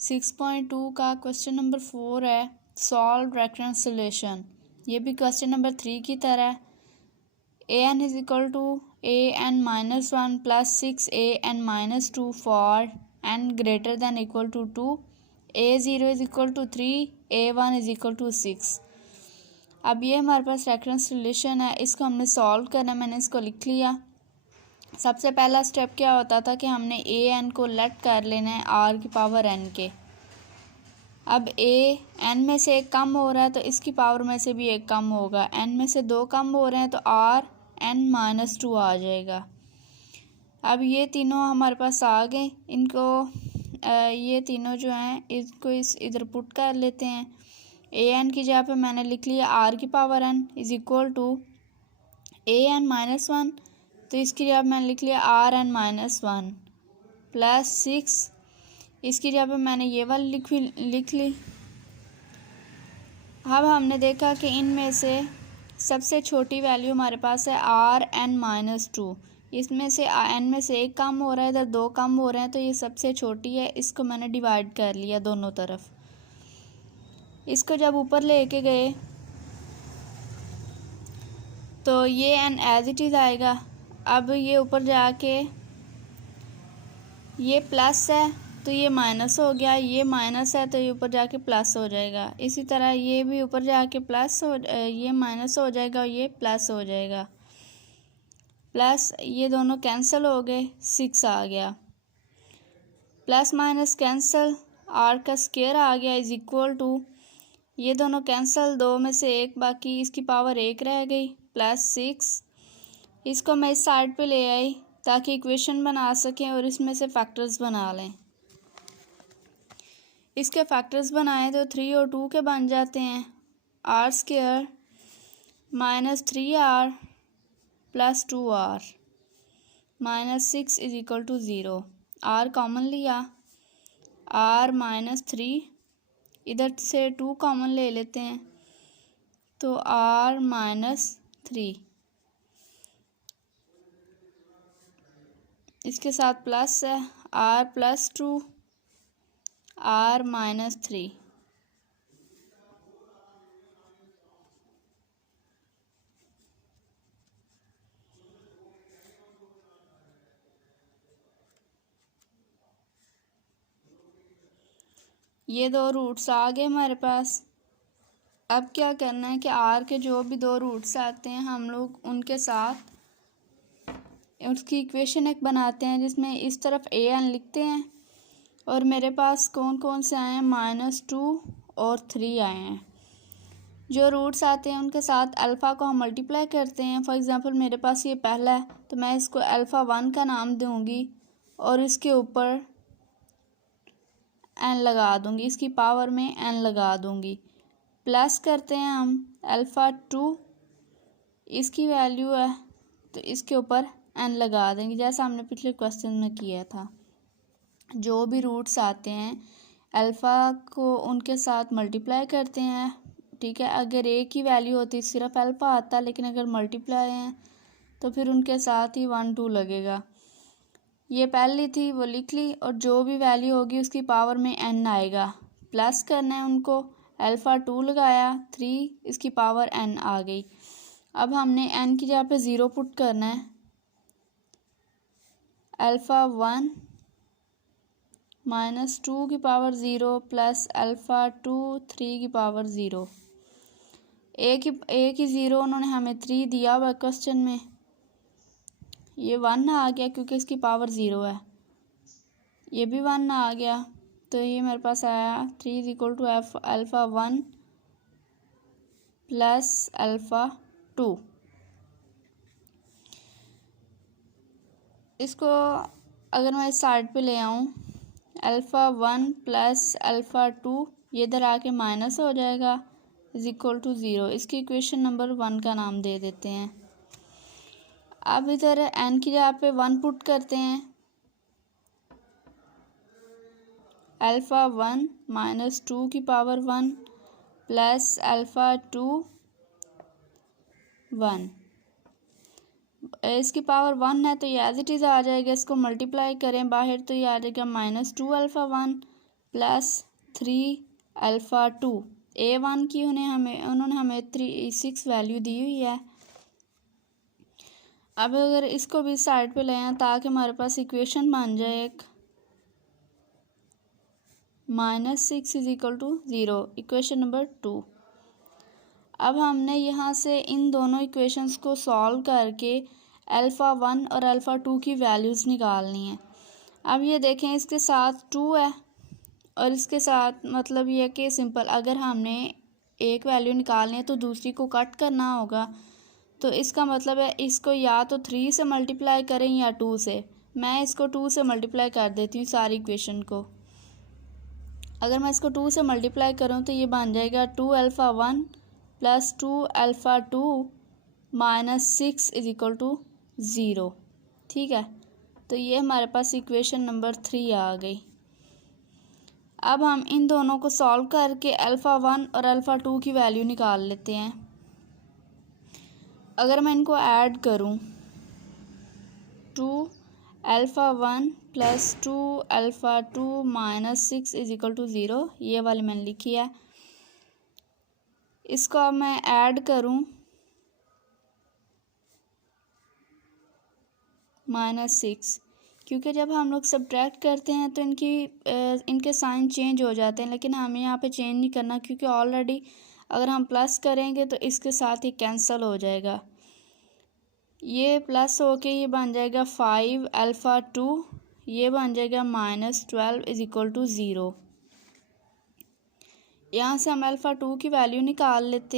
6.2 का question number 4 है, solve रेक्टेंगुलेशन। ये भी क्वेश्चन नंबर 3 की तरह है। an is equal to an-1 plus 6an-2 for n greater than equal to 2, a0 is equal to 3, a1 is equal to 6। अब ये हमारे पास रेक्टेंगुलेशन है, इसको हमने सॉल्व करना है। मैंने इसको लिख लिया। सबसे पहला स्टेप क्या होता था कि हमने ए एन को लेट कर लेना है आर की पावर एन के। अब ए एन में से एक कम हो रहा है तो इसकी पावर में से भी एक कम होगा। एन में से दो कम हो रहे हैं तो आर n-2 आ जाएगा। अब ये तीनों हमारे पास आ गए। इनको ये तीनों जो हैं इसको इधर पुट कर लेते हैं। ए एन की जगह पे मैंने लिख लिया आर की power N is equal to an-1, तो इसकी जगह मैंने लिख लिया Rn-1 प्लस 6। इसकी जगह पे मैंने ये वाली लिख ली। अब हमने देखा कि इनमें से सबसे छोटी वैल्यू हमारे पास है Rn-2। इसमें से n में से एक कम हो रहा है, इधर दो कम हो रहे हैं, तो ये सबसे छोटी है। इसको मैंने डिवाइड कर लिया दोनों तरफ। इसको जब ऊपर लेके गए तो ये n एज इट इज़ आएगा। अब ये ऊपर जाके ये प्लस है तो ये माइनस हो गया, ये माइनस है तो ये ऊपर जाके प्लस हो जाएगा। इसी तरह ये भी ऊपर जाके ये माइनस हो जाएगा और ये प्लस हो जाएगा। प्लस ये दोनों कैंसिल हो गए, 6 आ गया। प्लस माइनस कैंसिल, आर का स्क्वायर आ गया इज इक्वल टू, ये दोनों कैंसिल, दो में से एक बाकी, इसकी पावर 1 रह गई, प्लस 6। इसको मैं इस साइड पे ले आई ताकि इक्वेशन बना सकें और इसमें से फैक्टर्स बना लें। इसके फैक्टर्स बनाएं तो 3 और 2 के बन जाते हैं। R square minus 3r plus 2r minus 6 is equal to 0। R common लिया, r माइनस 3, इधर से 2 कॉमन ले लेते हैं तो r माइनस 3, इसके साथ प्लस है r प्लस 2, r माइनस 3। ये दो रूट्स आ गए हमारे पास। अब क्या करना है कि r के जो भी दो रूट्स आते हैं हम लोग उनके साथ उसकी इक्वेशन एक बनाते हैं जिसमें इस तरफ an लिखते हैं। और मेरे पास कौन कौन से आए हैं, -2 और 3 आए हैं। जो रूट्स आते हैं उनके साथ अल्फ़ा को हम मल्टीप्लाई करते हैं। फॉर एग्ज़ाम्पल मेरे पास ये पहला है तो मैं इसको अल्फ़ा 1 का नाम दूंगी और इसके ऊपर n लगा दूंगी, इसकी पावर में n लगा दूंगी। प्लस करते हैं हम अल्फ़ा 2, इसकी वैल्यू है तो इसके ऊपर n लगा देंगे जैसा हमने पिछले क्वेश्चन में किया था। जो भी रूट्स आते हैं अल्फ़ा को उनके साथ मल्टीप्लाई करते हैं, ठीक है। अगर एक ही वैल्यू होती सिर्फ अल्फ़ा आता, लेकिन अगर मल्टीप्लाई हैं तो फिर उनके साथ ही 1 2 लगेगा। ये पहली थी वो लिख ली और जो भी वैल्यू होगी उसकी पावर में n आएगा। प्लस करना है उनको, अल्फ़ा 2 लगाया 3, इसकी पावर n आ गई। अब हमने n की जगह पे 0 पुट करना है। अल्फ़ा 1 -2 की पावर 0 प्लस अल्फ़ा 2 3 की पावर 0। एक ही 0 उन्होंने हमें 3 दिया हुआ क्वेश्चन में। ये 1 आ गया क्योंकि इसकी पावर 0 है। ये भी 1 आ गया तो ये मेरे पास आया 3 is equal to alpha 1 plus alpha 2। इसको अगर मैं इस साइड पे ले आऊँ, अल्फ़ा 1 प्लस अल्फ़ा 2 ये इधर आके माइनस हो जाएगा इज इक्वल टू 0। इसकी इक्वेशन नंबर 1 का नाम दे देते हैं। अब इधर n की जगह पे 1 पुट करते हैं। अल्फ़ा 1 -2 की पावर 1 प्लस अल्फ़ा 2 1, इसकी पावर 1 है तो ये एज इट इज़ आ जाएगा। इसको मल्टीप्लाई करें बाहर तो ये आ जाएगा -2 अल्फ़ा 1 प्लस 3α2। A1 की उन्होंने हमें 6 वैल्यू दी हुई है। अब अगर इसको भी साइड पे ले आए ताकि हमारे पास इक्वेशन बन जाए एक, -6 = 0, इक्वेशन नंबर 2। अब हमने यहाँ से इन दोनों इक्वेशंस को सॉल्व करके α1 और α2 की वैल्यूज़ निकालनी है। अब ये देखें, इसके साथ 2 है और इसके साथ मतलब ये कि सिंपल अगर हमने एक वैल्यू निकालनी है तो दूसरी को कट करना होगा। तो इसका मतलब है इसको या तो 3 से मल्टीप्लाई करें या 2 से। मैं इसको 2 से मल्टीप्लाई कर देती हूँ सारी इक्वेशन को। अगर मैं इसको 2 से मल्टीप्लाई करूँ तो ये बन जाएगा 2α1 + 2α2 -6 = 0। ठीक है, तो ये हमारे पास इक्वेशन नंबर 3 आ गई। अब हम इन दोनों को सॉल्व करके α1 और α2 की वैल्यू निकाल लेते हैं। अगर मैं इनको ऐड करूं 2α1 + 2α2 -6 = 0, ये वाली मैंने लिखी है। इसको अब मैं ऐड करूं -6, क्योंकि जब हम लोग सब्ट्रैक्ट करते हैं तो इनके साइन चेंज हो जाते हैं, लेकिन हमें यहाँ पे चेंज नहीं करना क्योंकि ऑलरेडी अगर हम प्लस करेंगे तो इसके साथ ही कैंसिल हो जाएगा। ये प्लस होके ये बन जाएगा 5α2, ये बन जाएगा -12 = 0। यहाँ से हम α2 की वैल्यू निकाल लेते हैं।